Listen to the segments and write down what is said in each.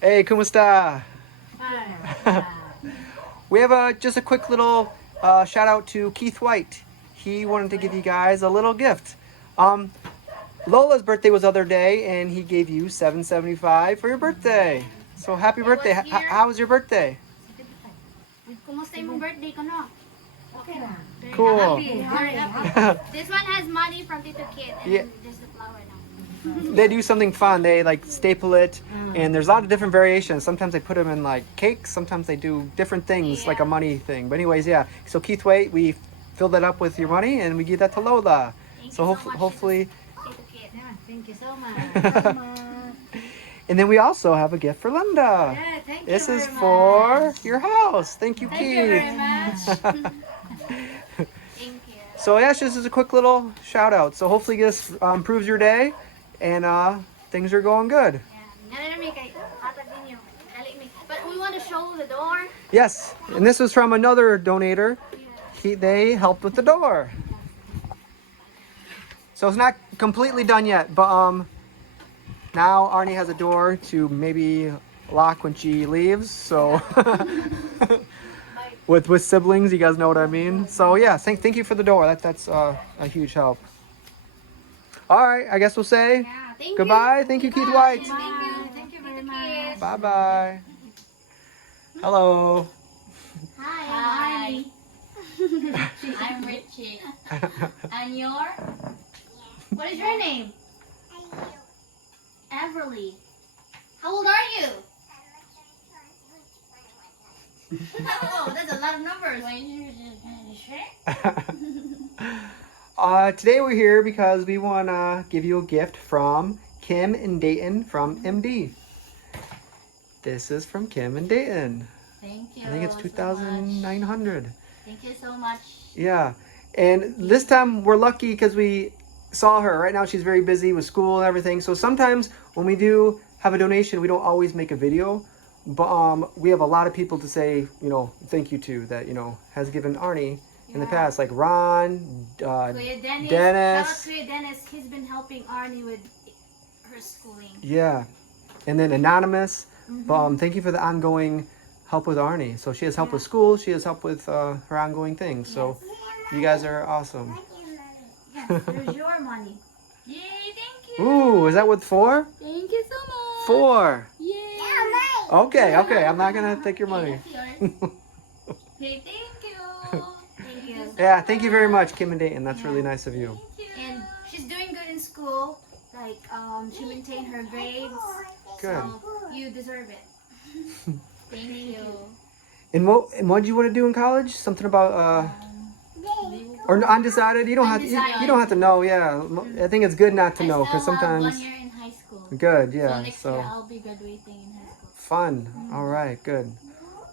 Hey, kumusta? Hi. We have just a quick little shout out to Keith White. He wanted to give you guys a little gift. Lola's birthday was the other day, and he gave you $7.75 for your birthday. So happy birthday! How was your birthday? Kumusta yung birthday ko, no? Okay na. Cool. This one has money from Tito Kid and Yeah. just the flower now. They do something fun. They like staple it, and there's a lot of different variations. Sometimes they put them in like cakes. Sometimes they do different things, like a money thing. But anyways, yeah. So Keith White, we filled that up with your money, and we give that to Lola. Thank So you so much, hopefully. Tito Kid. Yeah, thank you so much. And then we also have a gift for Linda. Yeah, thank you This very is much. for your house. Thank you, Thank Keith. you very much. Thank you. So yeah, this is a quick little shout out. So hopefully this improves your day, and things are going good. But we want to show the door. Yes, and this was from another donator. They helped with the door. So it's not completely done yet, but now Arie has a door to maybe lock when she leaves. So with siblings, you guys know what I mean. So yeah, thank you for the door. That's a huge help. All right, I guess we'll say Thank goodbye. you. Thank you, Keith White. Thank you. Thank you very much. Bye bye. Hello. Hi. I'm Richie. And your? What is your name? Everly. How old are you? Oh, that's a lot of numbers. Today we're here because we want to give you a gift from Kim and Dayton from MD. This is from Kim and Dayton. Thank you. I think it's 2,900. Thank you so much. Yeah. And this time we're lucky because we saw her. Right now she's very busy with school and everything. So sometimes when we do have a donation, we don't always make a video. But we have a lot of people to say, thank you to that, has given Arie in the past. Like Ron, Kuya Dennis. Shout out to Kuya Dennis. He's been helping Arie with her schooling. Yeah. And then Anonymous. But thank you for the ongoing help with Arie. So she has help with school. She has help with her ongoing things. So you guys are awesome. Yes, there's your money. Yay, thank you. Ooh, is that with 4? Thank you so much. 4. Yay. Okay. I'm not going to take your money. Hey, thank you. Thank you. Yeah, thank you very much, Kim and Dayton. That's really nice of you. And she's doing good in school. Like, she maintained her grades. Good. So you deserve it. Thank you. And what do you want to do in college? Something about or undecided? You don't have you don't have to know. Yeah, I think it's good not to know because sometimes. 1 year in high school. Good. So Yeah. next year I'll be graduating in high school. Fun. All right. Good.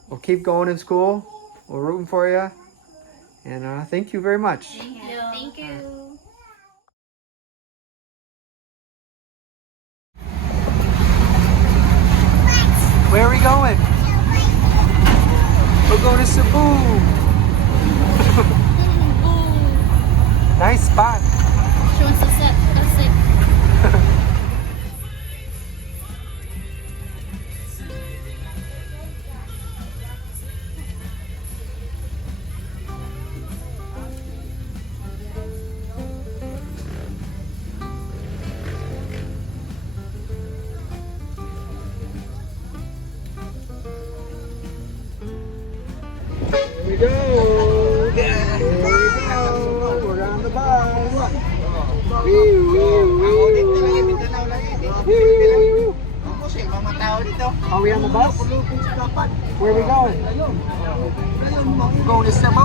Well, keep going in school. We're rooting for you. And thank you very much. Thank you. Thank you. Where are we going? We're going to Cebu. Nice spot. She wants to sit. Let's sit. Here we go. Here we go. We're on the bus. Wee, wee, wee. Are we on the bus? Where are we going? We're going to Cebu.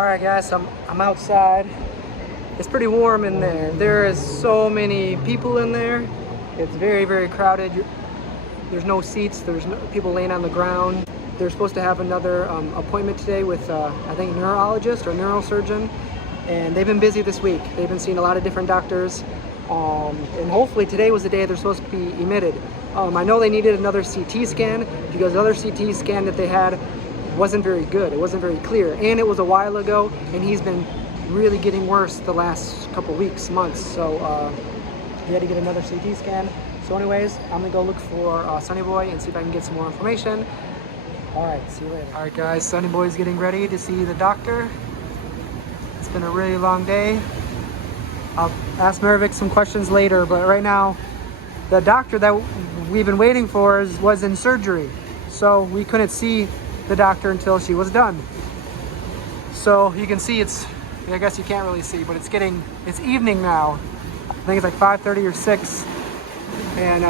All right, guys, I'm outside. It's pretty warm in there. There is so many people in there. It's very, very crowded. There's no seats. There's no people laying on the ground. They're supposed to have another appointment today with, I think, a neurologist or neurosurgeon. And they've been busy this week. They've been seeing a lot of different doctors. And hopefully today was the day they're supposed to be emitted. I know they needed another CT scan because the other CT scan that they had wasn't very good. It wasn't very clear. And it was a while ago, and he's been really getting worse the last couple weeks, months. So he had to get another CT scan. So anyways, I'm gonna go look for Sonny Boy and see if I can get some more information. All right, see you later. All right, guys, Sonny Boy's getting ready to see the doctor. It's been a really long day. I'll ask Mervik some questions later, but right now, the doctor that we've been waiting for was in surgery. So we couldn't see the doctor until she was done. So you can see I guess you can't really see, but it's evening now. I think it's like 5:30 or 6. And,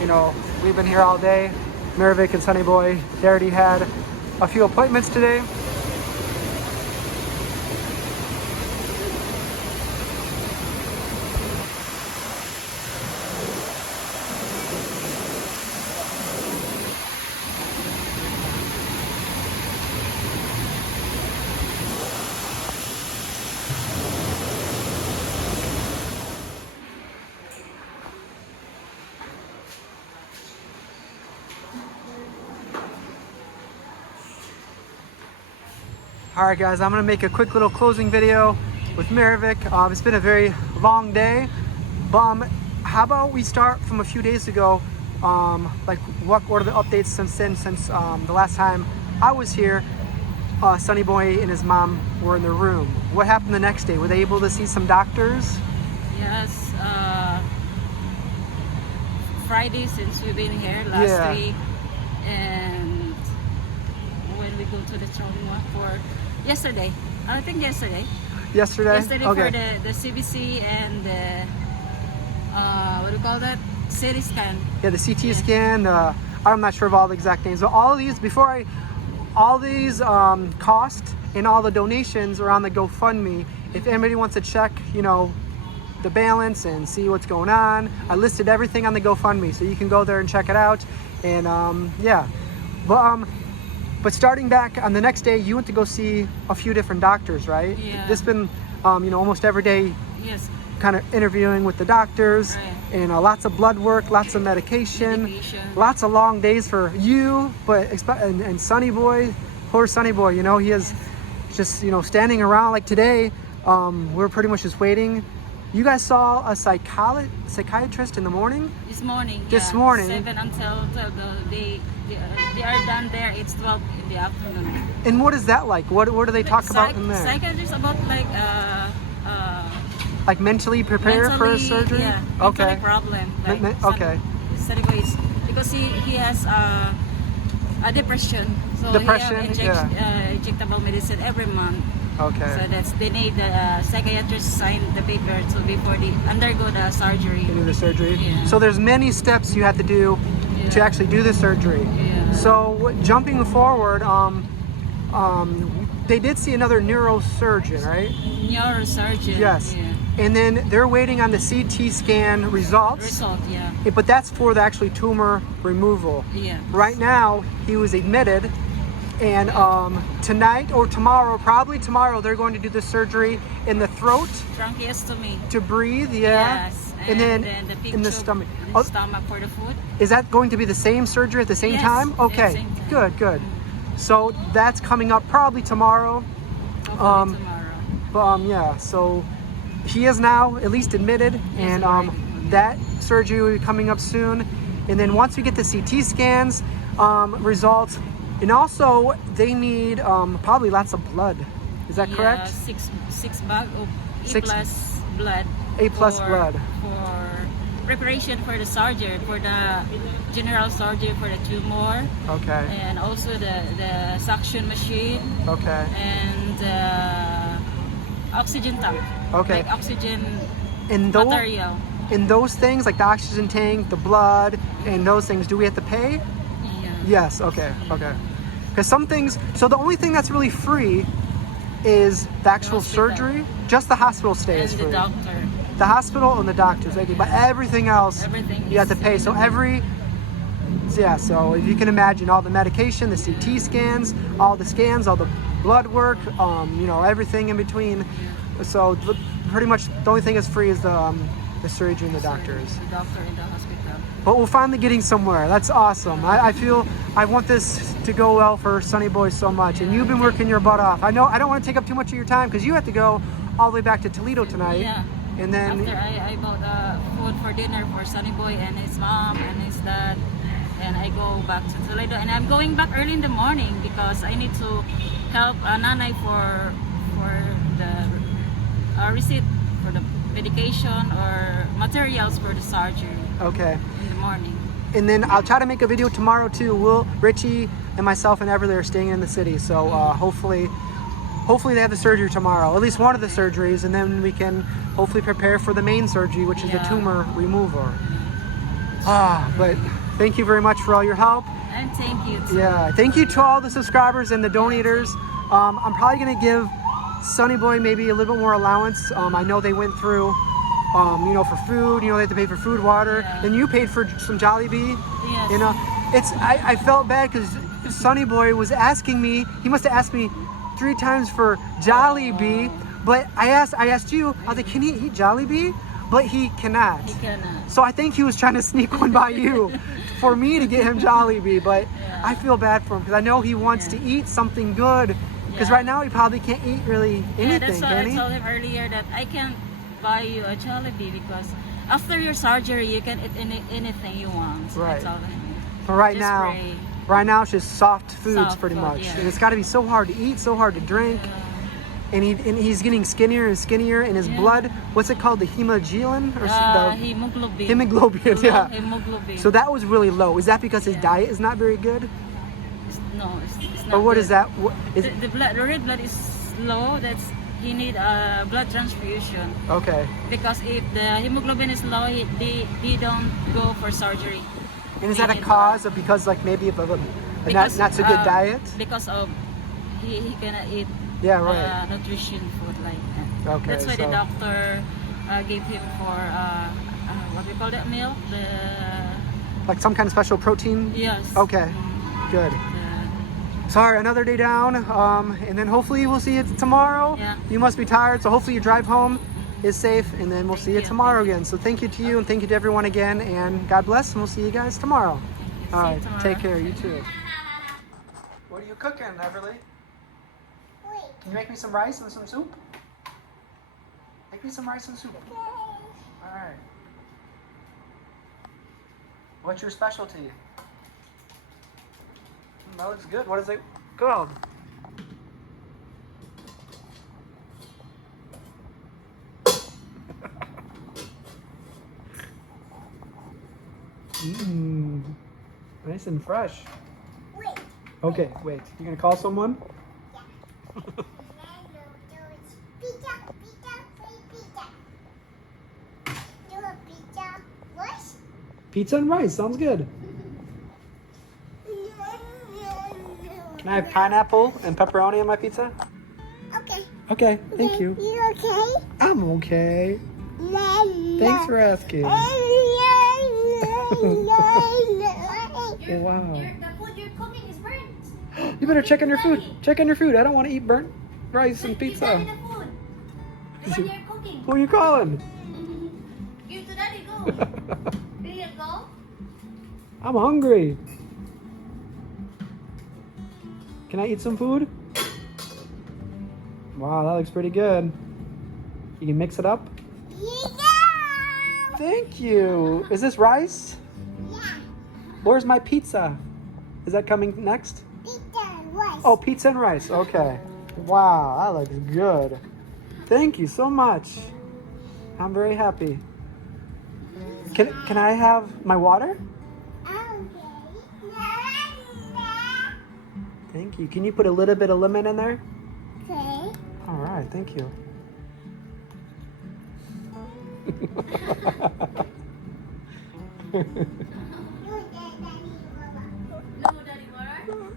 you know, we've been here all day. Mervik and Sonny Boy, they already had a few appointments today. All right, guys, I'm gonna make a quick little closing video with Mervik. It's been a very long day, but how about we start from a few days ago? Like what are the updates since the last time I was here? Sonny Boy and his mom were in their room. What happened the next day? Were they able to see some doctors? Yes, Friday since we've been here last week, and when we go to the trauma for yesterday, I think yesterday Okay. for the CBC and the, what do you call that? CT scan. Yeah, the CT scan. I'm not sure of all the exact names, but all these costs and all the donations are on the GoFundMe. If anybody wants to check, you know, the balance and see what's going on, I listed everything on the GoFundMe, so you can go there and check it out. And yeah, but starting back on the next day, you went to go see a few different doctors, right? Yeah. This been, you know, almost every day. Yes. Kind of interviewing with the doctors, Right. and lots of blood work, lots of medication. Lots of long days for you, but and Sonny Boy, poor Sonny Boy, you know, he is just, you know, standing around. Like today, we're pretty much just waiting. You guys saw a psychiatrist in the morning? This morning. This morning. 7 until 12. They are done there. It's 12 in the afternoon. And what is that like? What do they talk about in there? Psychiatrist about Like mentally prepare for a surgery? Yeah. Okay. Mentally problem. Like Okay. Sonny Boy is, because he has a depression. So Depression, he have injectable medicine every month. Okay. So they need the psychiatrist sign the paper so before they undergo the surgery. To do the surgery. Yeah. So there's many steps you have to do to actually do the surgery. Yeah. So jumping forward, they did see another neurosurgeon, right? Neurosurgeon. Yes. Yeah. And then they're waiting on the CT scan results. Yeah. But that's for the actually tumor removal. Yeah. Right now, he was admitted, and tonight or tomorrow, probably tomorrow, they're going to do the surgery in the throat Tracheostomy. to breathe. Yeah. Yes. And then the big in the tube stomach. in the stomach for the food. Is that going to be the same surgery at the same Yes, time? at the Okay. same time. Good. Good. So that's coming up probably tomorrow. Hopefully tomorrow. But yeah. So he is now at least admitted, and that surgery will be coming up soon. And then once we get the CT scans results, and also they need probably lots of blood. Is that correct? Six bag of A+ blood. A+ blood. For preparation for the surgery, for the general surgery for the tumor. Okay. And also the suction machine. Okay. And oxygen tank. Okay. Like oxygen And material. in those things, like the oxygen tank, the blood, and those things, do we have to pay? Yeah. Yes. Okay. Okay. Because some things. So the only thing that's really free is the actual hospital. surgery. Just the hospital stay And is the free. doctor. The hospital and the doctors, okay, but everything else Everything you have to is pay. So so if you can imagine all the medication, the CT scans, all the scans, all the blood work, you know, everything in between. So pretty much the only thing is free is the surgery and the doctors. The doctor in the hospital. But we're finally getting somewhere. That's awesome. I feel I want this to go well for Sonny Boy so much. And you've been working your butt off. I know I don't want to take up too much of your time because you have to go all the way back to Toledo tonight. Yeah. And then After I bought food for dinner for Sonny Boy and his mom and his dad, and I go back to Toledo, and I'm going back early in the morning because I need to help Nanay for the receipt for the medication or materials for the surgery okay. in the morning. And then I'll try to make a video tomorrow too. Richie and myself and Everly are staying in the city, so hopefully they have the surgery tomorrow, at least one of the surgeries, and then we can hopefully prepare for the main surgery, which is the tumor removal. But thank you very much for all your help. And thank you too. Yeah, thank you to all the subscribers and the donators. I'm probably gonna give Sonny Boy maybe a little bit more allowance. I know they went through, you know, for food. You know, they had to pay for food, water. Yeah. And you paid for some Jollibee. Yes. You know, I felt bad because Sonny Boy was asking me. He must have asked me 3 times for Jollibee. But I asked you. I was like, can he eat Jollibee? But he cannot. He cannot. So I think he was trying to sneak one by you for me to get him Jollibee. But I feel bad for him because I know he wants to eat something good. Because right now he probably can't eat really anything, Yeah, that's why can I he? told him earlier that I can't buy you a Jollibee because after your surgery you can eat anything you want. So Right. I told him. But right Just now, pray. right now it's just soft foods Soft pretty food, much. yeah. And it's got to be so hard to eat, so hard to drink. And he's getting skinnier and skinnier, and his blood, what's it called, the hemoglobin or the Hemoglobin. hemoglobin? Yeah. Hemoglobin. So that was really low. Is that because his diet is not very good, it's not or what good. is that? What is The red blood is low. That's he need a blood transfusion okay? because if the hemoglobin is low, he don't go for surgery. And is that a He need cause of because like maybe of a Because, not so good diet? Because of he cannot eat Yeah, right. nutrition food like that. Okay, That's why the so- doctor gave him for what we call that meal. Like some kind of special protein? Yes. Okay, good. Sorry, another day down, and then hopefully we'll see you tomorrow. Yeah. You must be tired, so hopefully your drive home is safe, and then we'll see you you. tomorrow again. So thank you to you, and thank you to everyone again, and God bless, and we'll see you guys tomorrow. All right, tomorrow. take care, you too. What are you cooking, Everly? Can you make me some rice and some soup? Make me some rice and soup. All right. What's your specialty? That looks good. What is it called? Mmm. Nice and fresh. Okay, wait. You gonna call someone? Pizza and rice. Sounds good. Can I have pineapple and pepperoni on my pizza? Okay. Okay, thank you. You okay? I'm okay. Thanks for asking. Wow. The food you're cooking is burnt. You better check on your food. Check on your food. I don't want to eat burnt rice and Give Daddy pizza. the food. The one you're cooking. Who are you calling? Give to Daddy, go. Will you go? I'm hungry. Can I eat some food? Wow, that looks pretty good. You can mix it up? Thank you. Is this rice? Where's my pizza? Is that coming next? Oh, pizza and rice. Okay. Wow, that looks good. Thank you so much. I'm very happy. Can I have my water? Thank you. Can you put a little bit of lemon in there? Okay. All right, thank you. No, Daddy, water.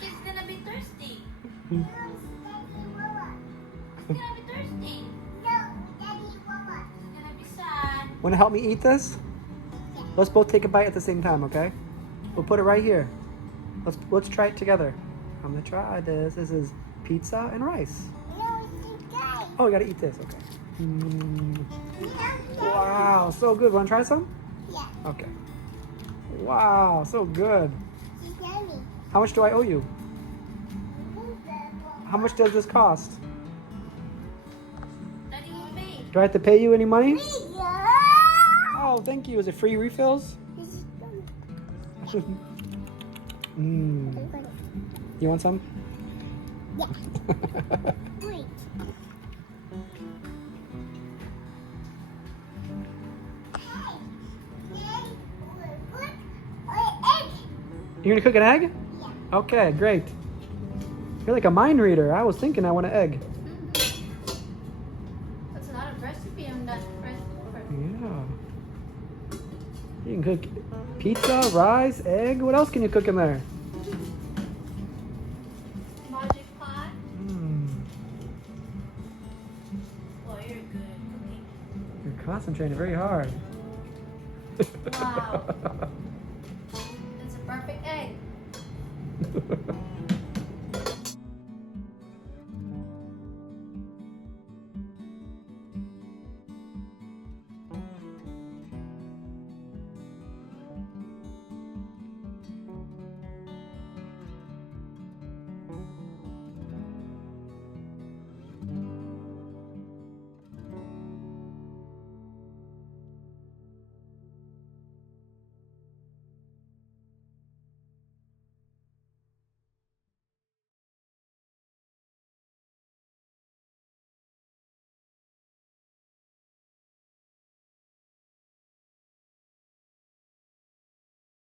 She's gonna be thirsty. He's gonna be thirsty. No, Daddy, Mama. He's gonna be sad. Want to help me eat this? Let's both take a bite at the same time, okay? We'll put it right here. Let's try it together. I'm gonna try this. This is pizza and rice. No, it's okay. Oh, we gotta eat this. Okay. Mm. No, Wow, so good. Want to try some? yeah, Okay. Wow, so good. it's yummy. How much do I owe you? How much does this cost? Daddy will pay. Do I have to pay you any money? Yeah. Oh, thank you. Is it free refills? Mm. You want some? Yeah. Wait. You're gonna cook an egg? Yeah. Okay, great. You're like a mind reader. I was thinking I want an egg. That's a lot of recipe on that recipe. Yeah. You can cook pizza, rice, egg. What else can you cook in there? Magic pot. Mm. Oh, you're good cooking. You're concentrating very hard. Wow. That's a perfect egg.